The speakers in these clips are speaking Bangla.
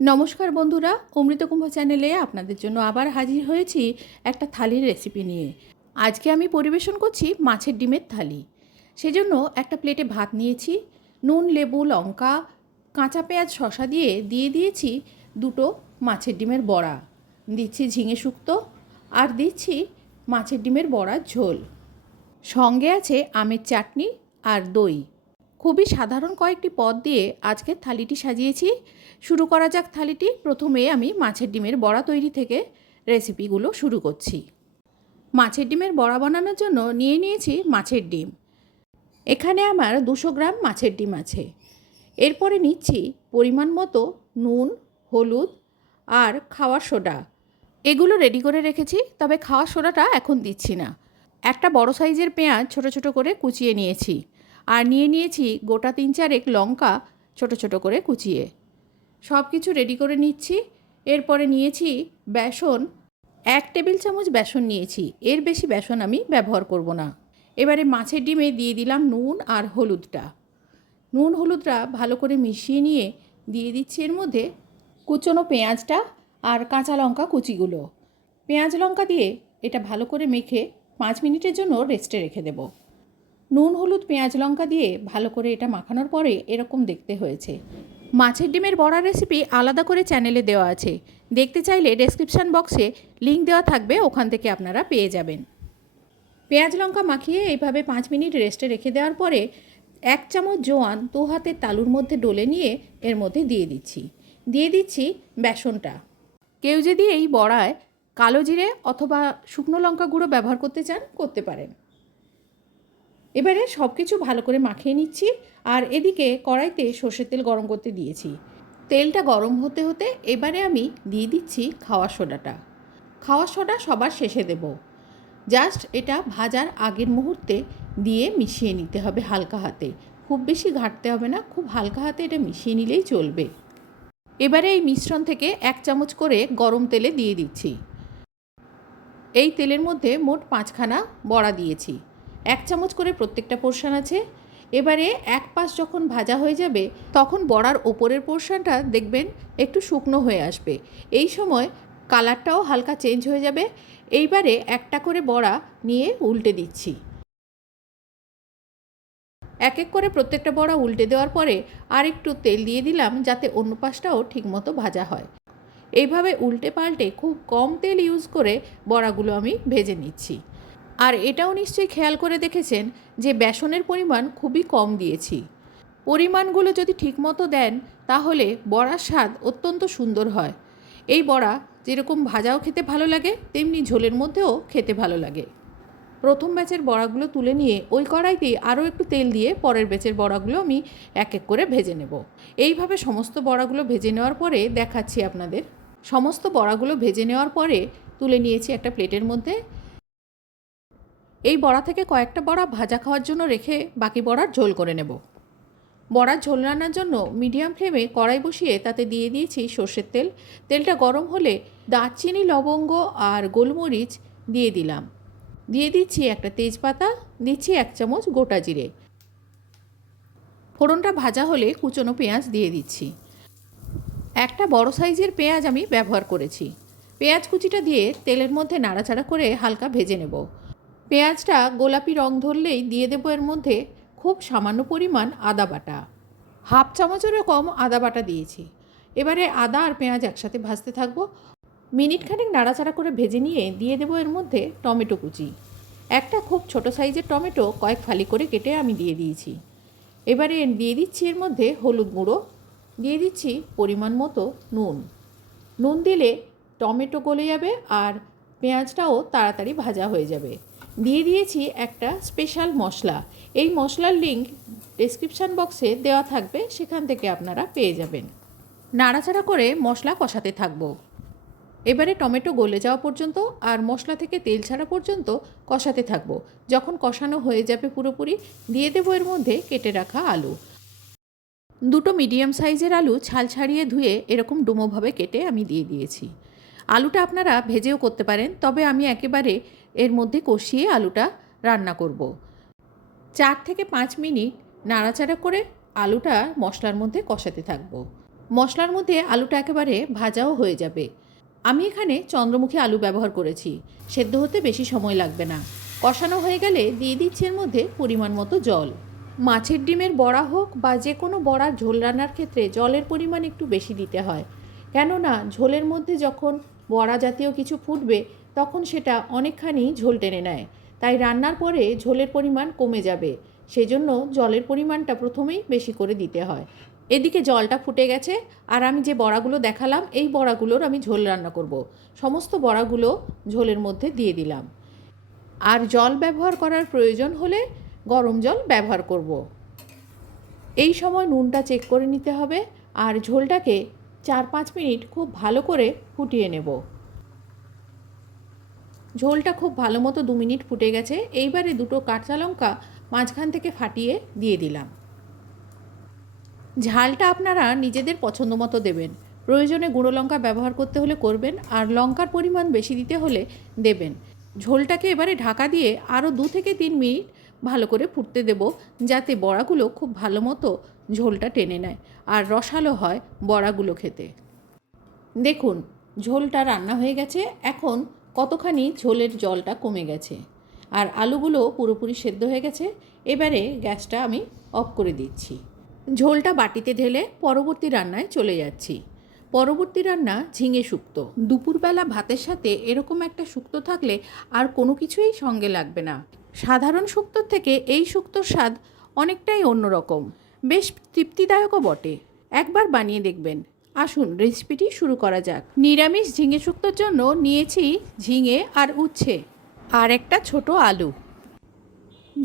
নমস্কার বন্ধুরা অমৃত কুম্ভ চ্যানেলে আপনাদের জন্য আবার হাজির হয়েছি একটা থালির রেসিপি নিয়ে। আজকে আমি পরিবেশন করছি মাছের ডিমের থালি। সেজন্য একটা প্লেটে ভাত নিয়েছি, নুন, লেবু, লঙ্কা, কাঁচা পেঁয়াজ শশা দিয়ে দিয়ে দিয়েছি দুটো মাছের ডিমের বড়া। দিচ্ছি ঝিঙে শুক্তো আর দিচ্ছি মাছের ডিমের বড়ার ঝোল। সঙ্গে আছে আমের চাটনি আর দই। খুবই সাধারণ কয়েকটি পদ দিয়ে আজকের থালিটি সাজিয়েছি। শুরু করা যাক থালিটি। প্রথমে আমি মাছের ডিমের বড়া তৈরি থেকে রেসিপিগুলো শুরু করছি। মাছের ডিমের বড়া বানানোর জন্য নিয়ে নিয়েছি মাছের ডিম। এখানে আমার দুশো গ্রাম মাছের ডিম আছে। এরপরে নিচ্ছি পরিমাণ মতো নুন, হলুদ আর খাওয়ার সোডা। এগুলো রেডি করে রেখেছি, তবে খাওয়ার সোডাটা এখন দিচ্ছি না। একটা বড় সাইজের পেঁয়াজ ছোট ছোট করে কুচিয়ে নিয়েছি। আর নিয়ে নিয়েছি গোটা তিন চারেক লঙ্কা ছোট ছোট করে কুচিয়ে। সব কিছু রেডি করে নিচ্ছি। এরপরে নিয়েছি বেসন। এক টেবিল চামচ বেসন নিয়েছি। এর বেশি বেসন আমি ব্যবহার করব না। এবারে মাছের ডিমে দিয়ে দিলাম নুন আর হলুদটা। নুন হলুদটা ভালো করে মিশিয়ে নিয়ে দিয়ে দিচ্ছি এর মধ্যে কুচনো পেঁয়াজটা আর কাঁচা লঙ্কা কুচিগুলো। পেঁয়াজ লঙ্কা দিয়ে এটা ভালো করে মেখে পাঁচ মিনিটের জন্য রেস্টে রেখে দেবো। নুন, হলুদ, পেঁয়াজ, লঙ্কা দিয়ে ভালো করে এটা মাখানোর পরে এরকম দেখতে হয়েছে। মাছের ডিমের বড়া রেসিপি আলাদা করে চ্যানেলে দেওয়া আছে। দেখতে চাইলে ডেসক্রিপশান বক্সে লিঙ্ক দেওয়া থাকবে, ওখান থেকে আপনারা পেয়ে যাবেন। পেঁয়াজ, লঙ্কা মাখিয়ে এইভাবে পাঁচ মিনিট রেস্টে রেখে দেওয়ার পরে এক চামচ জোয়ান দু হাতের তালুর মধ্যে ডলে নিয়ে এর মধ্যে দিয়ে দিচ্ছি। দিয়ে দিচ্ছি বেসনটা। কেউ যদি এই বড়ায় কালো জিরে অথবা শুকনো লঙ্কা গুঁড়ো ব্যবহার করতে চান, করতে পারেন। এবারে সব কিছু ভালো করে মাখিয়ে নিচ্ছি আর এদিকে কড়াইতে সর্ষের তেল গরম করতে দিয়েছি। তেলটা গরম হতে হতে এবারে আমি দিয়ে দিচ্ছি খাওয়া সোডাটা। খাওয়া সোডা সবার শেষে দেব। জাস্ট এটা ভাজার আগের মুহূর্তে দিয়ে মিশিয়ে নিতে হবে হালকা হাতে। খুব বেশি ঘাটতে হবে না, খুব হালকা হাতে এটা মিশিয়ে নিলেই চলবে। এবারে এই মিশ্রণ থেকে এক চামচ করে গরম তেলে দিয়ে দিচ্ছি। এই তেলের মধ্যে মোট পাঁচখানা বড়া দিয়েছি। এক চামচ করে প্রত্যেকটা পোর্শন আছে। এবারে এক পাশ যখন ভাজা হয়ে যাবে, তখন বড়ার ওপরের পোর্শনটা দেখবেন একটু শুকনো হয়ে আসবে। এই সময় কালারটাও হালকা চেঞ্জ হয়ে যাবে। এইবারে একটা করে বড়া নিয়ে উল্টে দিচ্ছি। এক এক করে প্রত্যেকটা বড়া উল্টে দেওয়ার পরে আর একটু তেল দিয়ে দিলাম যাতে অন্য পাশটাও ঠিকমতো ভাজা হয়। এইভাবে উল্টে পাল্টে খুব কম তেল ইউজ করে বড়াগুলো আমি ভেজে নিচ্ছি। আর এটাও নিশ্চয়ই খেয়াল করে দেখেছেন যে বেসনের পরিমাণ খুবই কম দিয়েছি। পরিমাণগুলো যদি ঠিকমতো দেন, তাহলে বড়ার স্বাদ অত্যন্ত সুন্দর হয়। এই বড়া যেরকম ভাজাও খেতে ভালো লাগে, তেমনি ঝোলের মধ্যেও খেতে ভালো লাগে। প্রথম ব্যাচের বড়াগুলো তুলে নিয়ে ওই কড়াইতেই আরও একটু তেল দিয়ে পরের ব্যাচের বড়াগুলো আমি এক এক করে ভেজে নেব। এইভাবে সমস্ত বড়াগুলো ভেজে নেওয়ার পরে দেখাচ্ছি আপনাদের। সমস্ত বড়াগুলো ভেজে নেওয়ার পরে তুলে নিয়েছি একটা প্লেটের মধ্যে এই বড়া থেকে কয়েকটা বড়া ভাজা খাওয়ার জন্য রেখে বাকি বড়ার ঝোল করে নেব। বড়ার ঝোল রান্নার জন্য মিডিয়াম ফ্লেমে কড়াই বসিয়ে তাতে দিয়ে দিয়েছি সর্ষের তেল। তেলটা গরম হলে দারচিনি, লবঙ্গ আর গোলমরিচ দিয়ে দিলাম। দিয়ে দিচ্ছি একটা তেজপাতা, দিচ্ছি এক চামচ গোটা জিরে। ফোড়নটা ভাজা হলে কুচনো পেঁয়াজ দিয়ে দিচ্ছি। একটা বড় সাইজের পেঁয়াজ আমি ব্যবহার করেছি। পেঁয়াজ কুচিটা দিয়ে তেলের মধ্যে নাড়াচাড়া করে হালকা ভেজে নেব। পেঁয়াজটা গোলাপি রং ধরলেই দিয়ে দেবো এর মধ্যে খুব সামান্য পরিমাণ আদা বাটা। হাফ চামচেরও কম আদা বাটা দিয়েছি। এবারে আদা আর পেঁয়াজ একসাথে ভাজতে থাকব। মিনিট খানেক নাড়াচাড়া করে ভেজে নিয়ে দিয়ে দেবো এর মধ্যে টমেটো কুচি। একটা খুব ছোট সাইজের টমেটো কয়েক ফালি করে কেটে আমি দিয়ে দিয়েছি। এবারে দিয়ে দিচ্ছি এর মধ্যে হলুদ গুঁড়ো। দিয়ে দিচ্ছি পরিমাণ মতো নুন। নুন দিলে টমেটো গলে যাবে আর পেঁয়াজটাও তাড়াতাড়ি ভাজা হয়ে যাবে। দিয়ে দিয়েছি একটা স্পেশাল মশলা। এই মশলার লিঙ্ক ডেসক্রিপশান বক্সে দেওয়া থাকবে, সেখান থেকে আপনারা পেয়ে যাবেন। নাড়াচাড়া করে মশলা কষাতে থাকব। এবারে টমেটো গলে যাওয়া পর্যন্ত আর মশলা থেকে তেল ছাড়া পর্যন্ত কষাতে থাকব। যখন কষানো হয়ে যাবে পুরোপুরি, দিয়ে দেবো এর মধ্যে কেটে রাখা আলু। দুটো মিডিয়াম সাইজের আলু ছাল ছাড়িয়ে ধুয়ে এরকম ডুমোভাবে কেটে আমি দিয়ে দিয়েছি। আলুটা আপনারা ভেজেও করতে পারেন, তবে আমি একেবারে এর মধ্যে কষিয়ে আলুটা রান্না করব। চার থেকে পাঁচ মিনিট নাড়াচাড়া করে আলুটা মশলার মধ্যে কষাতে থাকব। মশলার মধ্যে আলুটা একেবারে ভাজাও হয়ে যাবে। আমি এখানে চন্দ্রমুখী আলু ব্যবহার করেছি। সেদ্ধ হতে বেশি সময় লাগবে না। কষানো হয়ে গেলে দিয়ে দিচ্ছি এর মধ্যে পরিমাণ মতো জল। মাছের ডিমের বড়া হোক বা যে কোনো বড়ার ঝোল রান্নার ক্ষেত্রে জলের পরিমাণ একটু বেশি দিতে হয়। কেননা ঝোলের মধ্যে যখন বড়া জাতীয় কিছু ফুটবে তখন সেটা অনেকখানি ঝোল টেনে নেয়। তাই রান্নার পরে ঝোলের পরিমাণ কমে যাবে। সেজন্য জলের পরিমাণটা প্রথমেই বেশি করে দিতে হয়। এদিকে জলটা ফুটে গেছে আর আমি যে বড়াগুলো দেখালাম, এই বড়াগুলোর আমি ঝোল রান্না করব। সমস্ত বড়াগুলো ঝোলের মধ্যে দিয়ে দিলাম। আর জল ব্যবহার করার প্রয়োজন হলে গরম জল ব্যবহার করব। এই সময় নুনটা চেক করে নিতে হবে আর ঝোলটাকে চার পাঁচ মিনিট খুব ভালো করে ফুটিয়ে নেব। ঝোলটা খুব ভালো মতো দু মিনিট ফুটে গেছে। এইবারে দুটো কাঁচা লঙ্কা মাঝখান থেকে ফাটিয়ে দিয়ে দিলাম। ঝালটা আপনারা নিজেদের পছন্দ মতো দেবেন। প্রয়োজনে গুঁড়ো লঙ্কা ব্যবহার করতে হলে করবেন, আর লঙ্কার পরিমাণ বেশি দিতে হলে দেবেন। ঝোলটাকে এবারে ঢাকা দিয়ে আরও দু থেকে তিন মিনিট ভালো করে ফুটতে দেব, যাতে বড়াগুলো খুব ভালো মতো ঝোলটা টেনে নেয়, আর রসালো হয় বড়াগুলো খেতে। দেখুন, ঝোলটা রান্না হয়ে গেছে। এখন কতখানি ঝোলের জলটা কমে গেছে? আর আলুগুলো পুরোপুরি সেদ্ধ হয়ে গেছে। এবারে গ্যাসটা আমি অফ করে দিচ্ছি। ঝোলটা বাটিতে ঢেলে পরবর্তী রান্নায় চলে যাচ্ছি। পরবর্তী রান্না ঝিঙে শুক্তো। দুপুরবেলা ভাতের সাথে এরকম একটা শুক্তো থাকলে আর কোনো কিছুই সঙ্গে লাগবে না। সাধারণ শুক্তোর থেকে এই শুক্তোর স্বাদ অনেকটাই অন্যরকম। বেশ তৃপ্তিদায়কও বটে। একবার বানিয়ে দেখবেন। আসুন রেসিপিটি শুরু করা যাক। নিরামিষ ঝিঙে শুক্তোর জন্য নিয়েছি ঝিঙে আর উচ্ছে আর একটা ছোট আলু।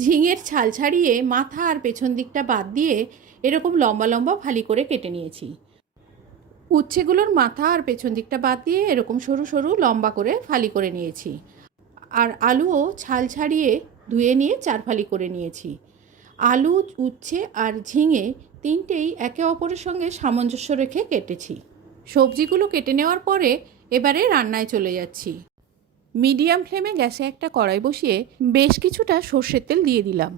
ঝিঙের ছাল ছাড়িয়ে মাথা আর পেছন দিকটা বাদ দিয়ে এরকম লম্বা লম্বা ফালি করে কেটে নিয়েছি। উচ্ছেগুলোর মাথা আর পেছন দিকটা বাদ দিয়ে এরকম সরু সরু লম্বা করে ফালি করে নিয়েছি। আর আলুও ছাল ছাড়িয়ে ধুয়ে নিয়ে চার ফালি করে নিয়েছি। আলু, উচ্ছে আর ঝিঙে তিনটেই একে অপরের সঙ্গে সামঞ্জস্য রেখে কেটেছি। সবজিগুলো কেটে নেওয়ার পরে এবারে রান্নায় চলে যাচ্ছি। মিডিয়াম ফ্লেমে গ্যাসে একটা কড়াই বসিয়ে বেশ কিছুটা সর্ষের তেল দিয়ে দিলাম।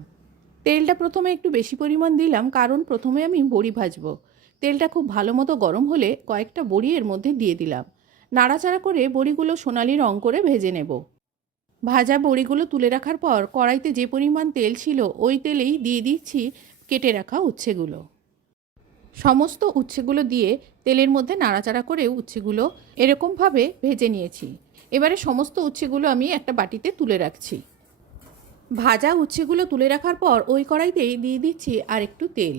তেলটা প্রথমে একটু বেশি পরিমাণ দিলাম, কারণ প্রথমে আমি বড়ি ভাজবো। তেলটা খুব ভালো মতো গরম হলে কয়েকটা বড়ি এর মধ্যে দিয়ে দিলাম। নাড়াচাড়া করে বড়িগুলো সোনালি রং করে ভেজে নেব। ভাজা বড়িগুলো তুলে রাখার পর কড়াইতে যে পরিমাণ তেল ছিল ওই তেলেই দিয়ে দিচ্ছি কেটে রাখা উচ্ছেগুলো। সমস্ত উচ্ছেগুলো দিয়ে তেলের মধ্যে নাড়াচাড়া করে উচ্ছেগুলো এরকমভাবে ভেজে নিয়েছি। এবারে সমস্ত উচ্ছেগুলো আমি একটা বাটিতে তুলে রাখছি। ভাজা উচ্ছেগুলো তুলে রাখার পর ওই কড়াইতেই দিয়ে দিচ্ছি আর একটু তেল।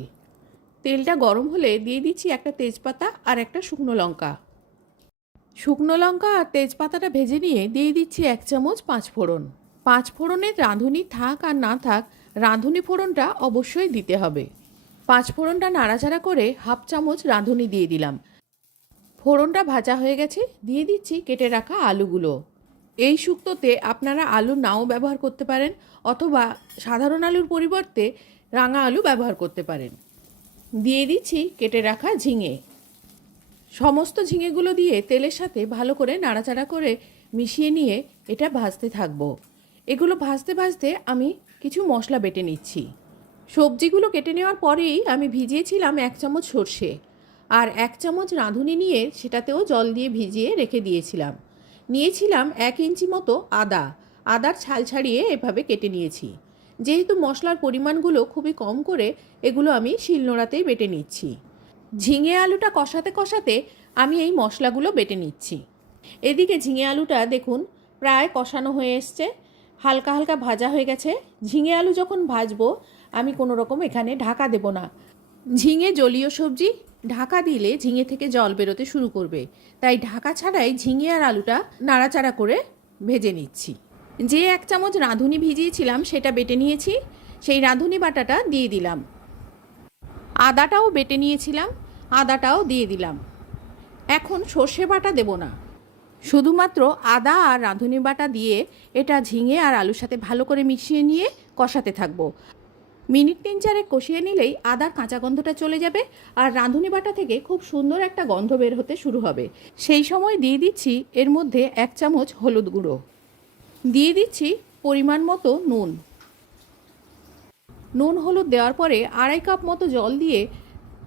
তেলটা গরম হলে দিয়ে দিচ্ছি একটা তেজপাতা আর একটা শুকনো লঙ্কা। শুকনো লঙ্কা আর তেজপাতাটা ভেজে নিয়ে দিয়ে দিচ্ছি এক চামচ পাঁচ ফোড়ন। পাঁচ ফোড়নের রাঁধুনি থাক আর না থাক, রাঁধুনি ফোড়নটা অবশ্যই দিতে হবে। পাঁচ ফোড়নটা নাড়াচাড়া করে হাফ চামচ রাঁধুনি দিয়ে দিলাম। ফোড়নটা ভাজা হয়ে গেছে, দিয়ে দিচ্ছি কেটে রাখা আলুগুলো। এই শুক্তোতে আপনারা আলু নাও ব্যবহার করতে পারেন অথবা সাধারণ আলুর পরিবর্তে রাঙা আলু ব্যবহার করতে পারেন। দিয়ে দিচ্ছি কেটে রাখা ঝিঙে। সমস্ত ঝিঙেগুলো দিয়ে তেলের সাথে ভালো করে নাড়াচাড়া করে মিশিয়ে নিয়ে এটা ভাজতে থাকব। এগুলো ভাজতে ভাজতে আমি কিছু মশলা বেটে নিচ্ছি। সবজিগুলো কেটে নেওয়ার পরেই আমি ভিজিয়েছিলাম এক চামচ সর্ষে আর এক চামচ রাঁধুনি নিয়ে সেটাতেও জল দিয়ে ভিজিয়ে রেখে দিয়েছিলাম। নিয়েছিলাম এক ইঞ্চি মতো আদা। আদার ছাল ছাড়িয়ে এভাবে কেটে নিয়েছি। যেহেতু মশলার পরিমাণগুলো খুবই কম করে এগুলো আমি শিলনোড়াতেই বেটে নিচ্ছি। ঝিঙে আলুটা কষাতে কষাতে আমি এই মশলাগুলো বেটে নিচ্ছি। এদিকে ঝিঙে আলুটা দেখুন প্রায় কষানো হয়ে এসছে, হালকা হালকা ভাজা হয়ে গেছে। ঝিঙে আলু যখন ভাজবো, আমি কোনো রকম এখানে ঢাকা দেব না। ঝিঙে জলীয় সবজি, ঢাকা দিলে ঝিঙে থেকে জল বেরোতে শুরু করবে। তাই ঢাকা ছাড়াই ঝিঙে আর আলুটা নাড়াচাড়া করে ভেজে নিচ্ছি। যে এক চামচ রাঁধুনি ভিজিয়েছিলাম, সেটা বেটে নিয়েছি। সেই রাঁধুনি বাটাটা দিয়ে দিলাম। আদাটাও বেটে নিয়েছিলাম, আদাটাও দিয়ে দিলাম। এখন সর্ষে বাটা দেব না। শুধুমাত্র আদা আর রাঁধুনি বাটা দিয়ে এটা ঝিঙে আর আলুর সাথে ভালো করে মিশিয়ে নিয়ে কষাতে থাকব। মিনিট তিন চারেক কষিয়ে নিলেই আদার কাঁচা গন্ধটা চলে যাবে আর রাঁধুনি বাটা থেকে খুব সুন্দর একটা গন্ধ বের হতে শুরু হবে। সেই সময় দিয়ে দিচ্ছি এর মধ্যে এক চামচ হলুদ গুঁড়ো। দিয়ে দিচ্ছি পরিমাণ মতো নুন। নুন, হলুদ দেওয়ার পরে আড়াই কাপ মতো জল দিয়ে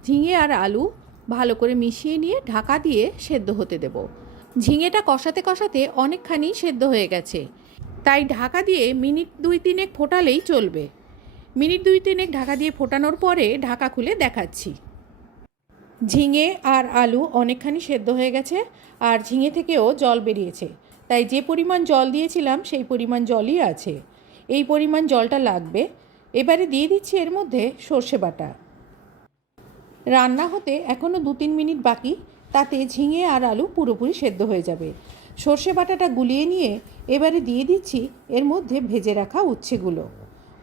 ঝিঙে আর আলু ভালো করে মিশিয়ে নিয়ে ঢাকা দিয়ে সেদ্ধ হতে দেব। ঝিঙেটা কষাতে কষাতে অনেকখানি সেদ্ধ হয়ে গেছে। তাই ঢাকা দিয়ে মিনিট দুই তিনেক ফোটালেই চলবে। মিনিট দুই তিনেক ঢাকা দিয়ে ফোটানোর পরে ঢাকা খুলে দেখাচ্ছি। ঝিঙে আর আলু অনেকখানি সেদ্ধ হয়ে গেছে আর ঝিঙে থেকেও জল বেরিয়েছে। তাই যে পরিমাণ জল দিয়েছিলাম সেই পরিমাণ জলই আছে। এই পরিমাণ জলটা লাগবে। এবারে দিয়ে দিচ্ছি এর মধ্যে সর্ষে বাটা। রান্না হতে এখনও দু তিন মিনিট বাকি, তাতে ঝিঙে আর আলু পুরোপুরি সেদ্ধ হয়ে যাবে। সর্ষে বাটাটা গুলিয়ে নিয়ে এবারে দিয়ে দিচ্ছি এর মধ্যে ভেজে রাখা উচ্ছেগুলো।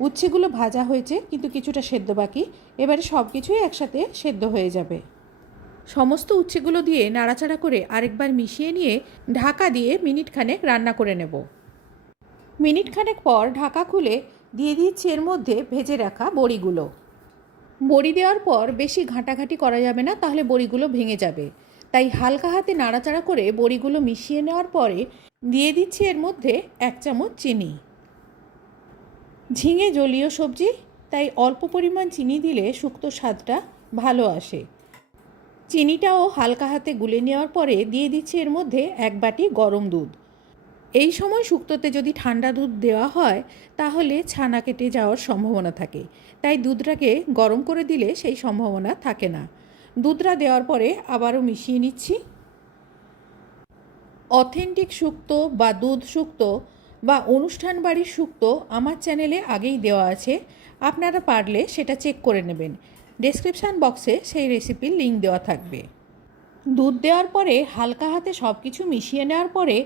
উচ্ছেগুলো ভাজা হয়েছে, কিন্তু কিছুটা সেদ্ধ বাকি। এবারে সব কিছুই একসাথে সেদ্ধ হয়ে যাবে। সমস্ত উচ্ছেগুলো দিয়ে নাড়াচাড়া করে আরেকবার মিশিয়ে নিয়ে ঢাকা দিয়ে মিনিট খানেক রান্না করে নেব। মিনিট খানেক পর ঢাকা খুলে দিয়ে দিচ্ছি এর মধ্যে ভেজে রাখা বড়িগুলো। বড়ি দেওয়ার পর বেশি ঘাঁটাঘাঁটি করা যাবে না, তাহলে বড়িগুলো ভেঙে যাবে। তাই হালকা হাতে নাড়াচাড়া করে বড়িগুলো মিশিয়ে নেওয়ার পরে দিয়ে দিচ্ছি এর মধ্যে এক চামচ চিনি। ঝিঙে জলীয় সবজি, তাই অল্প পরিমাণ চিনি দিলে শুক্তো স্বাদটা ভালো আসে। চিনিটাও হালকা হাতে গুলে নেওয়ার পরে দিয়ে দিচ্ছি এর মধ্যে এক বাটি গরম দুধ। এই সময় শুক্তোতে যদি ঠান্ডা দুধ দেওয়া হয়, তাহলে ছানা কেটে যাওয়ার সম্ভাবনা থাকে। তাই দুধটাকে গরম করে দিলে সেই সম্ভাবনা থাকে না। দুধটা দেওয়ার পরে আবারও মিশিয়ে নিচ্ছি। অথেন্টিক শুক্তো বা দুধ শুক্তো বা অনুষ্ঠান বাড়ির শুক্তো আমার চ্যানেলে আগেই দেওয়া আছে। আপনারা পারলে সেটা চেক করে নেবেন। ডেসক্রিপশান বক্সে সেই রেসিপির লিঙ্ক দেওয়া থাকবে। দুধ দেওয়ার পরে হালকা হাতে সব কিছু মিশিয়ে নেওয়ার পরে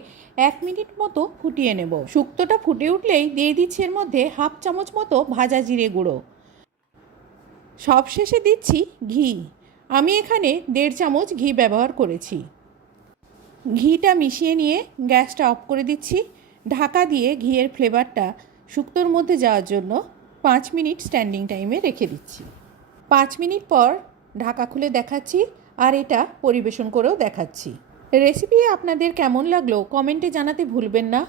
এক মিনিট মতো ফুটিয়ে নেব। শুক্তোটা ফুটে উঠলেই দিয়ে দিচ্ছি এর মধ্যে হাফ চামচ মতো ভাজা জিরে গুঁড়ো। সবশেষে দিচ্ছি ঘি। আমি এখানে দেড় চামচ ঘি ব্যবহার করেছি। ঘিটা মিশিয়ে নিয়ে গ্যাসটা অফ করে দিচ্ছি। ঢাকা দিয়ে ঘিয়ের ফ্লেভারটা শুক্তোর মধ্যে যাওয়ার জন্য পাঁচ মিনিট স্ট্যান্ডিং টাইমে রেখে দিচ্ছি। পাঁচ মিনিট পর ঢাকা খুলে দেখাচ্ছি। আর এটা পরিবেশন করেও দেখাচ্ছি। রেসিপি আপনাদের কেমন লাগল কমেন্টে জানাতে ভুলবেন না।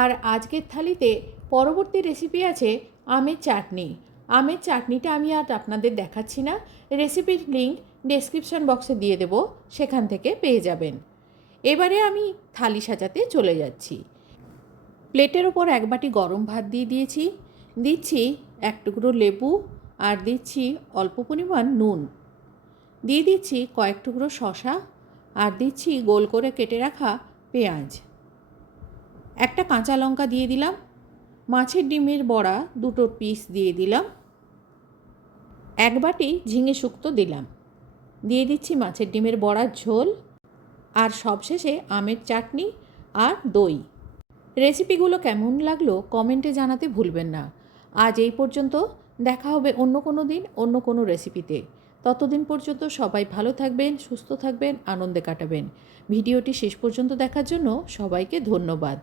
আর আজকের থালিতে পরবর্তী রেসিপি আছে আমের চাটনি। আমের চাটনিটা আমি আর আপনাদের দেখাচ্ছি না। রেসিপির লিঙ্ক ডেসক্রিপশন বক্সে দিয়ে দেব, সেখান থেকে পেয়ে যাবেন। এবারে আমি থালি সাজাতে চলে যাচ্ছি। প্লেটের ওপর এক বাটি গরম ভাত দিয়ে দিয়েছি। দিচ্ছি এক টুকরো লেবু আর দিচ্ছি অল্প পরিমাণ নুন। দিয়ে দিচ্ছি কয়েক টুকরো শশা আর দিচ্ছি গোল করে কেটে রাখা পেঁয়াজ। একটা কাঁচা লঙ্কা দিয়ে দিলাম, মাছের ডিমের বড়া দুটো পিস দিয়ে দিলাম, এক বাটি ঝিঙে শুক্তো দিলাম। দিয়ে দিচ্ছি মাছের ডিমের বড়ার ঝোল আর সবশেষে আমের চাটনি আর দই। রেসিপিগুলো কেমন লাগল কমেন্টে জানাতে ভুলবেন না। আজ এই পর্যন্ত দেখা হবে অন্য কোনো দিন, অন্য কোনো রেসিপিতে। ততদিন পর্যন্ত সবাই ভালো থাকবেন, সুস্থ থাকবেন, আনন্দে কাটাবেন। ভিডিওটি শেষ পর্যন্ত দেখার জন্য সবাইকে ধন্যবাদ।